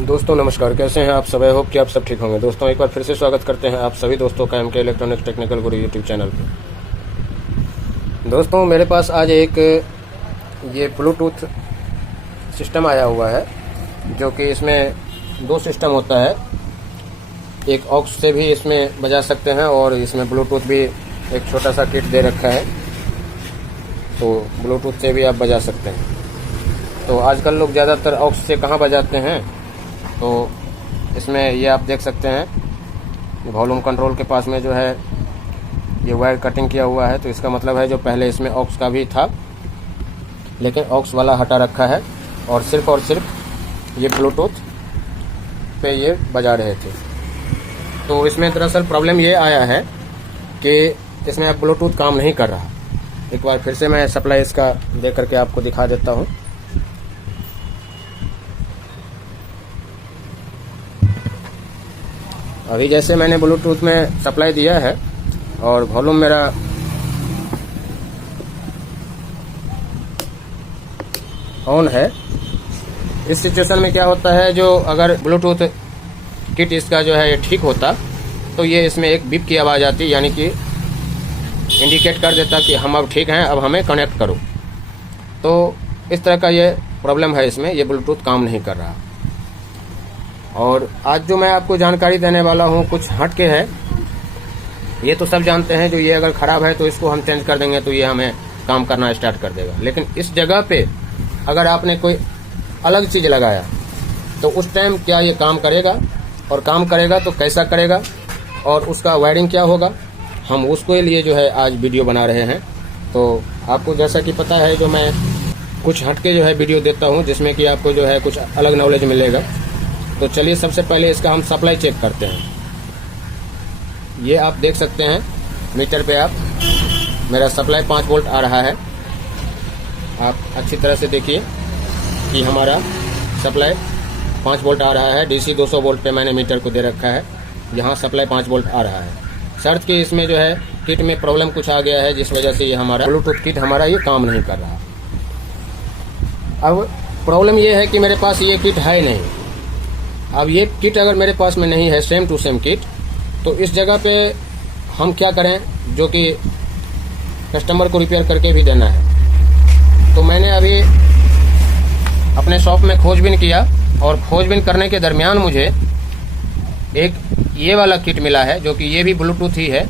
दोस्तों नमस्कार, कैसे हैं आप सब? आई होप कि आप सब ठीक होंगे। दोस्तों एक बार फिर से स्वागत करते हैं आप सभी दोस्तों का एमके इलेक्ट्रॉनिक्स टेक्निकल गुरु यूट्यूब चैनल पे। दोस्तों मेरे पास आज एक ये ब्लूटूथ सिस्टम आया हुआ है, जो कि इसमें दो सिस्टम होता है। एक ऑक्स से भी इसमें बजा सकते हैं और इसमें ब्लूटूथ भी एक छोटा सा किट दे रखा है, तो ब्लूटूथ से भी आप बजा सकते हैं। तो आजकल लोग ज़्यादातर ऑक्स से कहाँ बजाते हैं, तो इसमें ये आप देख सकते हैं वॉल्यूम कंट्रोल के पास में जो है ये वायर कटिंग किया हुआ है। तो इसका मतलब है जो पहले इसमें ऑक्स का भी था, लेकिन ऑक्स वाला हटा रखा है और सिर्फ ये ब्लूटूथ पे ये बजा रहे थे। तो इसमें दरअसल प्रॉब्लम ये आया है कि इसमें अब ब्लूटूथ काम नहीं कर रहा। एक बार फिर से मैं सप्लाई इसका दे करके आपको दिखा देता हूँ। अभी जैसे मैंने ब्लूटूथ में सप्लाई दिया है और वॉल्यूम मेरा ऑन है। इस सिचुएशन में क्या होता है, जो अगर ब्लूटूथ किट इसका जो है ये ठीक होता तो ये इसमें एक बीप की आवाज़ आती, यानी कि इंडिकेट कर देता कि हम अब ठीक हैं, अब हमें कनेक्ट करो। तो इस तरह का ये प्रॉब्लम है इसमें, ये ब्लूटूथ काम नहीं कर रहा। और आज जो मैं आपको जानकारी देने वाला हूँ कुछ हट के है। ये तो सब जानते हैं जो ये अगर ख़राब है तो इसको हम चेंज कर देंगे तो ये हमें काम करना स्टार्ट कर देगा। लेकिन इस जगह पे अगर आपने कोई अलग चीज़ लगाया तो उस टाइम क्या ये काम करेगा, और काम करेगा तो कैसा करेगा, और उसका वायरिंग क्या होगा, हम उसके लिए जो है आज वीडियो बना रहे हैं। तो आपको जैसा कि पता है जो मैं कुछ हटके जो है वीडियो देता हूँ, जिसमें कि आपको जो है कुछ अलग नॉलेज मिलेगा। तो चलिए सबसे पहले इसका हम सप्लाई चेक करते हैं। ये आप देख सकते हैं मीटर पे आप मेरा सप्लाई 5 वोल्ट आ रहा है। आप अच्छी तरह से देखिए कि हमारा सप्लाई 5 वोल्ट आ रहा है। डीसी 200 वोल्ट पे मैंने मीटर को दे रखा है, यहाँ सप्लाई 5 वोल्ट आ रहा है। शर्त कि इसमें जो है किट में प्रॉब्लम कुछ आ गया है, जिस वजह से ये हमारा ब्लूटूथ किट हमारा ये काम नहीं कर रहा। अब प्रॉब्लम ये है कि मेरे पास ये किट है नहीं। अब ये किट अगर मेरे पास में नहीं है सेम टू सेम किट, तो इस जगह पे हम क्या करें, जो कि कस्टमर को रिपेयर करके भी देना है। तो मैंने अभी अपने शॉप में खोजबीन किया और खोजबीन करने के दरमियान मुझे एक ये वाला किट मिला है, जो कि ये भी ब्लूटूथ ही है।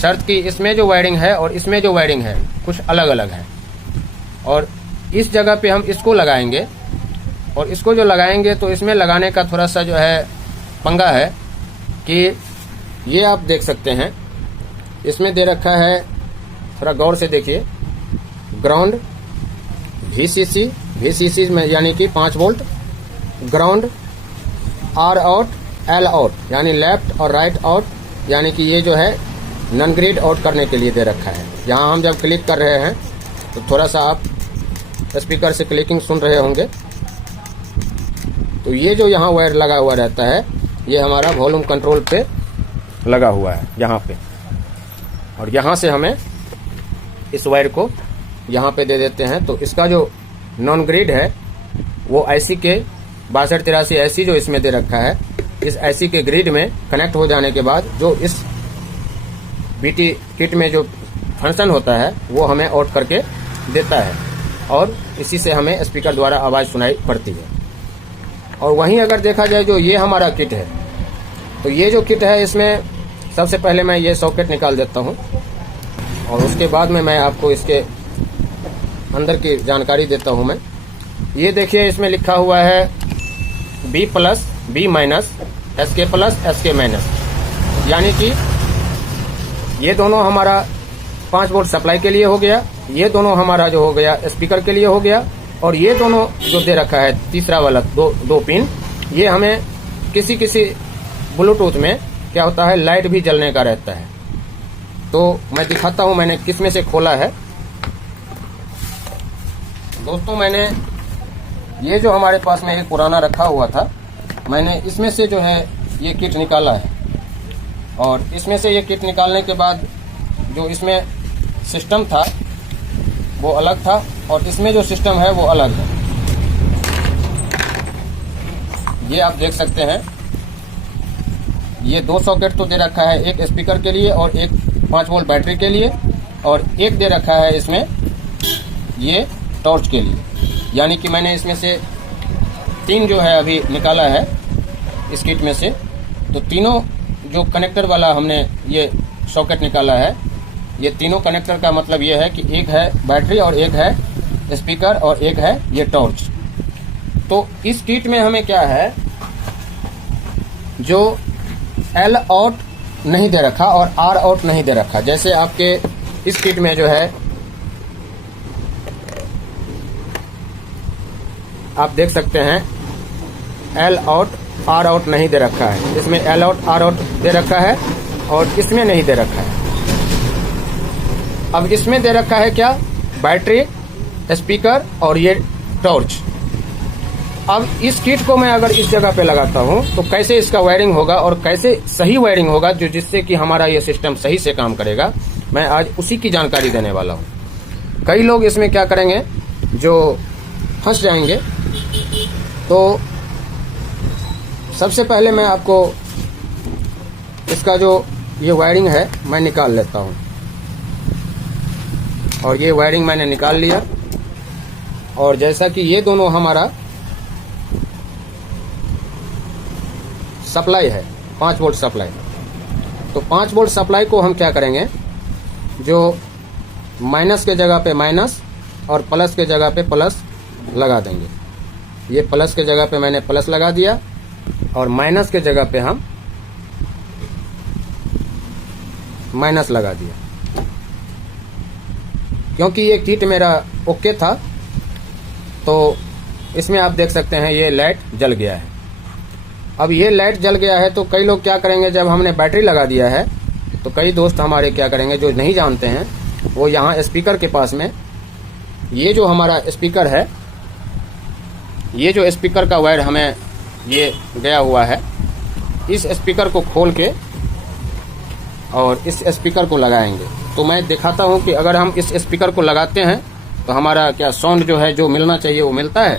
शर्त कि इसमें जो वायरिंग है और इसमें जो वायरिंग है कुछ अलग अलग है। और इस जगह पे हम इसको लगाएंगे, और इसको जो लगाएंगे तो इसमें लगाने का थोड़ा सा जो है पंगा है कि ये आप देख सकते हैं इसमें दे रखा है, थोड़ा गौर से देखिए, ग्राउंड VCC में यानी कि 5 volt, ground R out L out यानी लेफ्ट और राइट आउट, यानी कि ये जो है नॉन ग्रिड आउट करने के लिए दे रखा है। यहाँ हम जब क्लिक कर रहे हैं तो थोड़ा सा आप स्पीकर से क्लिकिंग सुन रहे होंगे। तो ये जो यहाँ वायर लगा हुआ रहता है ये हमारा वॉल्यूम कंट्रोल पे लगा हुआ है यहाँ पे, और यहाँ से हमें इस वायर को यहाँ पे दे देते हैं। तो इसका जो नॉन ग्रिड है वो IC के 6283 IC जो इसमें दे रखा है, इस IC के ग्रिड में कनेक्ट हो जाने के बाद जो इस BT किट में जो फंक्शन होता है वो हमें आउट करके देता है, और इसी से हमें स्पीकर द्वारा आवाज़ सुनाई पड़ती है। और वहीं अगर देखा जाए जो ये हमारा किट है, तो ये जो किट है इसमें सबसे पहले मैं ये सॉकेट निकाल देता हूँ, और उसके बाद में मैं आपको इसके अंदर की जानकारी देता हूँ। मैं ये देखिए इसमें लिखा हुआ है B+, B-, SK+, SK-, यानी कि ये दोनों हमारा 5 वोल्ट सप्लाई के लिए हो गया, ये दोनों हमारा जो हो गया स्पीकर के लिए हो गया, और ये दोनों जो दे रखा है तीसरा वाला दो पिन, ये हमें किसी ब्लूटूथ में क्या होता है लाइट भी जलने का रहता है। तो मैं दिखाता हूँ मैंने किस में से खोला है। दोस्तों मैंने ये जो हमारे पास में एक पुराना रखा हुआ था, मैंने इसमें से जो है ये किट निकाला है, और इसमें से ये किट निकालने के बाद जो इसमें सिस्टम था वो अलग था और इसमें जो सिस्टम है वो अलग है। ये आप देख सकते हैं, ये 2 सॉकेट तो दे रखा है, एक स्पीकर के लिए और एक 5 वोल्ट बैटरी के लिए, और एक दे रखा है इसमें ये टॉर्च के लिए। यानी कि मैंने इसमें से 3 जो है अभी निकाला है इस किट में से। तो तीनों जो कनेक्टर वाला हमने ये सॉकेट निकाला है, ये तीनों कनेक्टर का मतलब ये है कि एक है बैटरी और एक है स्पीकर और एक है ये टॉर्च। तो इस किट में हमें क्या है, जो L आउट नहीं दे रखा और R आउट नहीं दे रखा। जैसे आपके इस किट में जो है आप देख सकते हैं L आउट R आउट नहीं दे रखा है, इसमें L आउट R आउट दे रखा है और इसमें नहीं दे रखा है। अब इसमें दे रखा है क्या, बैटरी, स्पीकर और ये टॉर्च। अब इस किट को मैं अगर इस जगह पे लगाता हूं तो कैसे इसका वायरिंग होगा और कैसे सही वायरिंग होगा जो जिससे कि हमारा ये सिस्टम सही से काम करेगा, मैं आज उसी की जानकारी देने वाला हूं। कई लोग इसमें क्या करेंगे, जो फंस जाएंगे। तो सबसे पहले मैं आपको इसका जो ये वायरिंग है मैं निकाल लेता हूं, और ये वायरिंग मैंने निकाल लिया। और जैसा कि ये दोनों हमारा सप्लाई है, 5 वोल्ट सप्लाई, तो 5 वोल्ट सप्लाई को हम क्या करेंगे, जो माइनस के जगह पे माइनस और प्लस के जगह पे प्लस लगा देंगे। ये प्लस के जगह पे मैंने प्लस लगा दिया और माइनस के जगह पे हम माइनस लगा दिया। क्योंकि ये किट मेरा ओके था, तो इसमें आप देख सकते हैं ये लाइट जल गया है। अब ये लाइट जल गया है तो कई लोग क्या करेंगे, जब हमने बैटरी लगा दिया है तो कई दोस्त हमारे क्या करेंगे जो नहीं जानते हैं, वो यहाँ स्पीकर के पास में ये जो हमारा स्पीकर है, ये जो स्पीकर का वायर हमें ये गया हुआ है, इस स्पीकर को खोल के और इस स्पीकर को लगाएंगे। तो मैं दिखाता हूँ कि अगर हम इस स्पीकर को लगाते हैं तो हमारा क्या साउंड जो है, जो मिलना चाहिए वो मिलता है।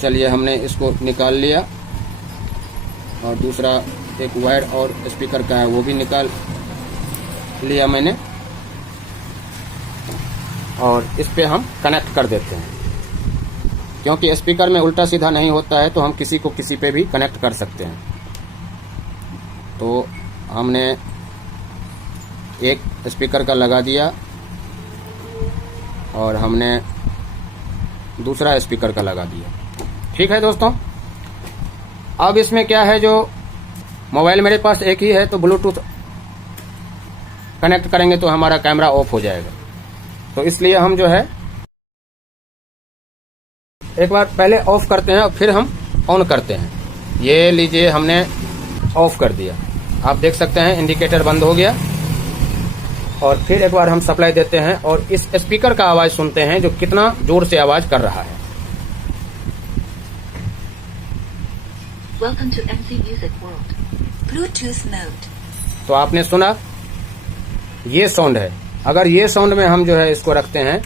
चलिए, हमने इसको निकाल लिया और दूसरा एक वायर और स्पीकर का है वो भी निकाल लिया मैंने, और इस पे हम कनेक्ट कर देते हैं। क्योंकि स्पीकर में उल्टा सीधा नहीं होता है तो हम किसी को किसी पे भी कनेक्ट कर सकते हैं। तो हमने एक स्पीकर का लगा दिया और हमने दूसरा स्पीकर का लगा दिया। ठीक है दोस्तों, अब इसमें क्या है, जो मोबाइल मेरे पास एक ही है तो ब्लूटूथ कनेक्ट करेंगे तो हमारा कैमरा ऑफ हो जाएगा। तो इसलिए हम जो है एक बार पहले ऑफ करते हैं और फिर हम ऑन करते हैं। ये लीजिए, हमने ऑफ कर दिया, आप देख सकते हैं इंडिकेटर बंद हो गया। और फिर एक बार हम सप्लाई देते हैं और इस स्पीकर का आवाज सुनते हैं जो कितना जोर से आवाज कर रहा है। Welcome to MC Music World. Bluetooth mode. तो आपने सुना, ये साउंड है। अगर ये साउंड में हम जो है इसको रखते हैं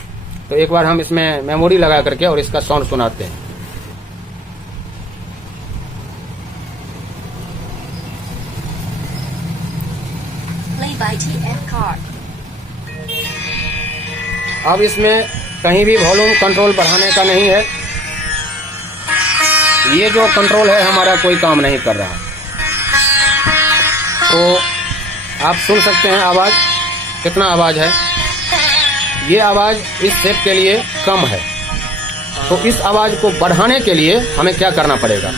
तो एक बार हम इसमें मेमोरी लगा करके और इसका साउंड सुनाते हैं। Play by TF Card. अब इसमें कहीं भी वॉल्यूम कंट्रोल बढ़ाने का नहीं है, ये जो कंट्रोल है हमारा कोई काम नहीं कर रहा। तो आप सुन सकते हैं आवाज, कितना आवाज है। ये आवाज इस सेट के लिए कम है, तो इस आवाज को बढ़ाने के लिए हमें क्या करना पड़ेगा,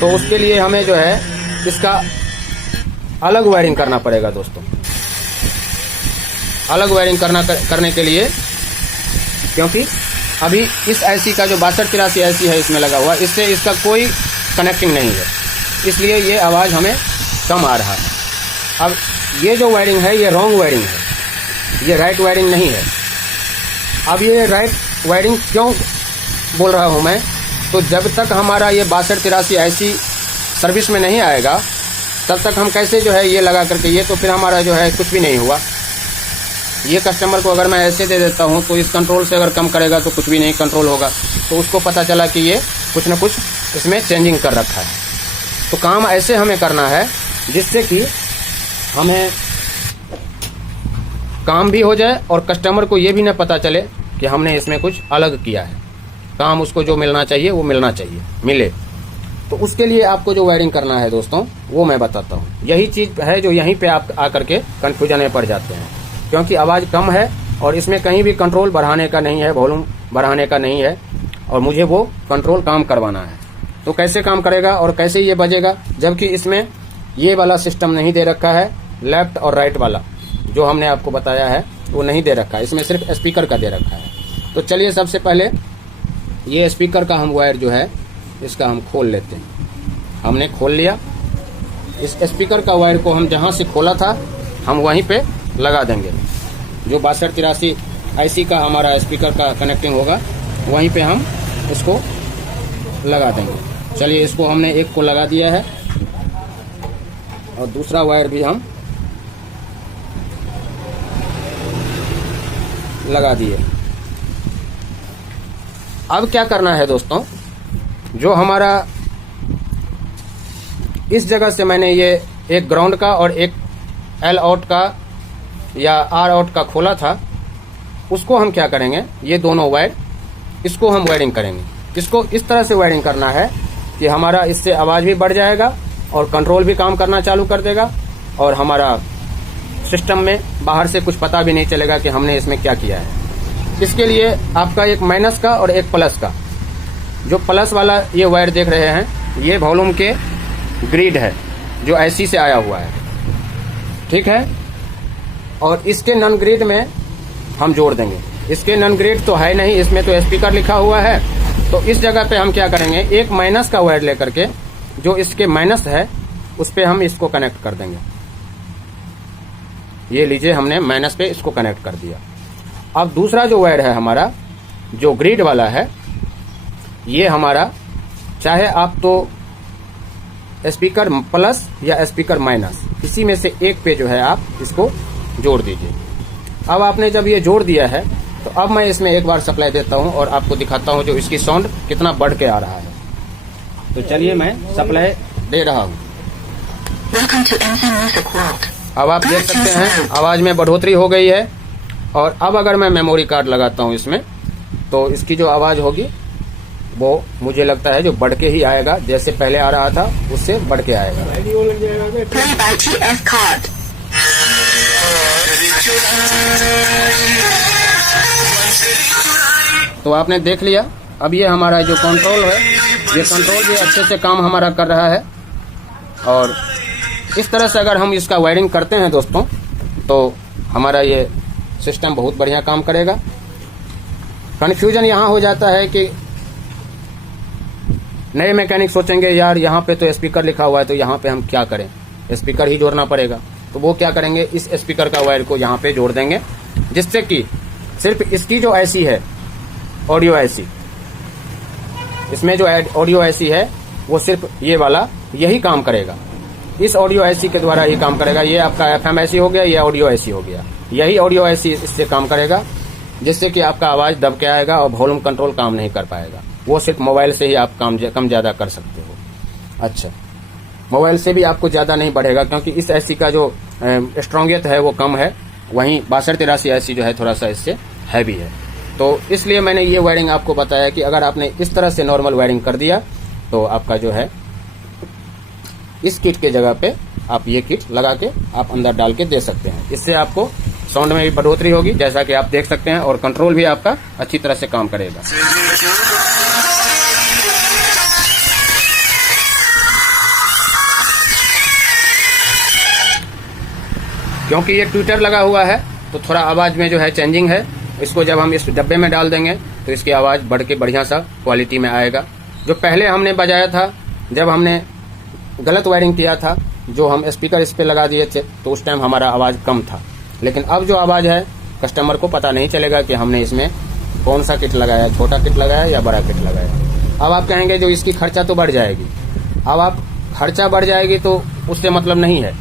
तो उसके लिए हमें जो है इसका अलग वायरिंग करना पड़ेगा दोस्तों। अलग वायरिंग करने के लिए, क्योंकि अभी इस आईसी का जो 6283 आईसी है इसमें लगा हुआ, इससे इसका कोई कनेक्टिंग नहीं है, इसलिए ये आवाज़ हमें कम आ रहा है। अब ये जो वायरिंग है ये रॉन्ग वायरिंग है, ये राइट वायरिंग नहीं है। अब ये राइट वायरिंग क्यों बोल रहा हूँ मैं, तो जब तक हमारा ये 6283 आईसी सर्विस में नहीं आएगा तब तक हम कैसे जो है ये लगा करके ये, तो फिर हमारा जो है कुछ भी नहीं हुआ। ये कस्टमर को अगर मैं ऐसे दे देता हूँ तो इस कंट्रोल से अगर कम करेगा तो कुछ भी नहीं कंट्रोल होगा, तो उसको पता चला कि ये कुछ न कुछ इसमें चेंजिंग कर रखा है। तो काम ऐसे हमें करना है जिससे कि हमें काम भी हो जाए और कस्टमर को ये भी न पता चले कि हमने इसमें कुछ अलग किया है। काम उसको जो मिलना चाहिए वो मिलना चाहिए, मिले। तो उसके लिए आपको जो वायरिंग करना है दोस्तों, वो मैं बताता हूँ। यही चीज़ है जो यहीं पे आप आकर के कन्फ्यूजन में पड़ जाते हैं, क्योंकि आवाज़ कम है और इसमें कहीं भी कंट्रोल बढ़ाने का नहीं है, वॉल्यूम बढ़ाने का नहीं है, और मुझे वो कंट्रोल काम करवाना है। तो कैसे काम करेगा और कैसे ये बजेगा, जबकि इसमें ये वाला सिस्टम नहीं दे रखा है, लेफ्ट और राइट वाला जो हमने आपको बताया है वो नहीं दे रखा है, इसमें सिर्फ स्पीकर का दे रखा है। तो चलिए सबसे पहले ये स्पीकर का हम वायर जो है इसका हम खोल लेते हैं। हमने खोल लिया। इस स्पीकर का वायर को हम जहाँ से खोला था हम वहीं पे लगा देंगे। जो 6283 IC का हमारा स्पीकर का कनेक्टिंग होगा वहीं पे हम इसको लगा देंगे। चलिए इसको हमने एक को लगा दिया है और दूसरा वायर भी हम लगा दिए। अब क्या करना है दोस्तों, जो हमारा इस जगह से मैंने ये एक ग्राउंड का और एक L आउट का या R आउट का खोला था, उसको हम क्या करेंगे, ये दोनों वायर इसको हम वायरिंग करेंगे। इसको इस तरह से वायरिंग करना है कि हमारा इससे आवाज़ भी बढ़ जाएगा और कंट्रोल भी काम करना चालू कर देगा और हमारा सिस्टम में बाहर से कुछ पता भी नहीं चलेगा कि हमने इसमें क्या किया है। इसके लिए आपका एक माइनस का और एक प्लस का, जो प्लस वाला ये वायर देख रहे हैं, ये वॉल्यूम के ग्रिड है जो IC से आया हुआ है, ठीक है। और इसके नॉन ग्रिड में हम जोड़ देंगे। इसके नॉन ग्रिड तो है नहीं, इसमें तो स्पीकर लिखा हुआ है। तो इस जगह पे हम क्या करेंगे, एक माइनस का वायर लेकर के जो इसके माइनस है उस पे हम इसको कनेक्ट कर देंगे। ये लीजिए, हमने माइनस पे इसको कनेक्ट कर दिया। अब दूसरा जो वायर है हमारा जो ग्रिड वाला है, ये हमारा चाहे आप तो स्पीकर प्लस या स्पीकर माइनस, इसी में से एक पे जो है आप इसको जोड़ दीजिए। अब आपने जब ये जोड़ दिया है तो अब मैं इसमें एक बार सप्लाई देता हूं और आपको दिखाता हूं जो इसकी साउंड कितना बढ़ के आ रहा है। तो चलिए मैं सप्लाई दे रहा हूं। अब आप देख सकते हैं आवाज में बढ़ोतरी हो गई है। और अब अगर मैं मेमोरी कार्ड लगाता हूं इसमें, तो इसकी जो आवाज होगी वो मुझे लगता है जो बढ़ के ही आएगा, जैसे पहले आ रहा था उससे बढ़ के आएगा। तो आपने देख लिया। अब ये हमारा जो कंट्रोल है, ये कंट्रोल भी अच्छे से काम हमारा कर रहा है। और इस तरह से अगर हम इसका वायरिंग करते हैं दोस्तों, तो हमारा ये सिस्टम बहुत बढ़िया काम करेगा। कन्फ्यूजन यहाँ हो जाता है कि नए मैकेनिक सोचेंगे यार यहाँ पे तो स्पीकर लिखा हुआ है, तो यहाँ पे हम क्या करें, स्पीकर ही जोड़ना पड़ेगा। तो वो क्या करेंगे, इस स्पीकर का वायर को यहाँ पे जोड़ देंगे, जिससे कि सिर्फ इसकी जो IC है, ऑडियो IC, इसमें जो ऑडियो IC है वो सिर्फ ये वाला यही काम करेगा। इस ऑडियो IC के द्वारा ही काम करेगा। ये आपका FM IC हो गया, ये ऑडियो IC हो गया। यही ऑडियो IC इससे काम करेगा, जिससे कि आपका आवाज दब के आएगा और वॉल्यूम कंट्रोल काम नहीं कर पाएगा। वो सिर्फ मोबाइल से ही आप कम ज्यादा कर सकते हो। अच्छा, मोबाइल से भी आपको ज्यादा नहीं बढ़ेगा, क्योंकि इस IC का जो स्ट्रॉन्गेस्ट है वो कम है, वहीं 6283 IC जो है थोड़ा सा इससे हैवी है। तो इसलिए मैंने ये वायरिंग आपको बताया कि अगर आपने इस तरह से नॉर्मल वायरिंग कर दिया तो आपका जो है इस किट के जगह पे आप ये किट लगा के आप अंदर डाल के दे सकते हैं। इससे आपको साउंड में भी बढ़ोतरी होगी, जैसा कि आप देख सकते हैं, और कंट्रोल भी आपका अच्छी तरह से काम करेगा। क्योंकि ये ट्विटर लगा हुआ है तो थोड़ा आवाज में जो है चेंजिंग है। इसको जब हम इस डब्बे में डाल देंगे तो इसकी आवाज बढ़ के बढ़िया सा क्वालिटी में आएगा। जो पहले हमने बजाया था, जब हमने गलत वायरिंग किया था, जो हम स्पीकर इस पे लगा दिए थे, तो उस टाइम हमारा आवाज कम था। लेकिन अब जो आवाज है कस्टमर को पता नहीं चलेगा कि हमने इसमें कौन सा किट लगाया, छोटा किट लगाया या बड़ा किट लगाया। अब आप कहेंगे जो इसकी खर्चा तो बढ़ जाएगी। अब आप खर्चा बढ़ जाएगी तो उससे मतलब नहीं है,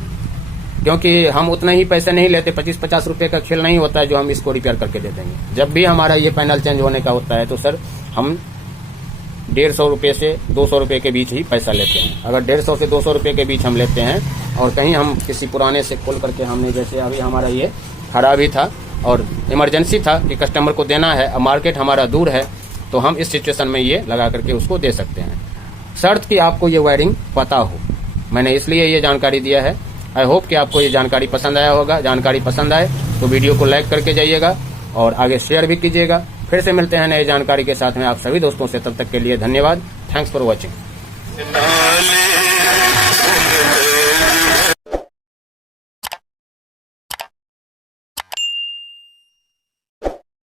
क्योंकि हम उतना ही पैसे नहीं लेते। 25-50 रुपए का खेल नहीं होता है जो हम इसको रिपेयर करके दे देंगे। जब भी हमारा ये पैनल चेंज होने का होता है तो सर हम 150 रुपये से 200 रुपये के बीच ही पैसा लेते हैं। अगर 150 से 200 रुपये के बीच हम लेते हैं और कहीं हम किसी पुराने से खोल करके हमने, जैसे अभी हमारा ये खराब ही था और इमरजेंसी था कि कस्टमर को देना है, अब मार्केट हमारा दूर है, तो हम इस सिचुएशन में ये लगा करके उसको दे सकते हैं, शर्त कि आपको ये वायरिंग पता हो। मैंने इसलिए ये जानकारी दिया है। आई होप कि आपको ये जानकारी पसंद आया होगा। जानकारी पसंद आए तो वीडियो को लाइक करके जाइएगा और आगे शेयर भी कीजिएगा। फिर से मिलते हैं नए जानकारी के साथ में आप सभी दोस्तों से। तब तक के लिए धन्यवाद। Thanks for watching.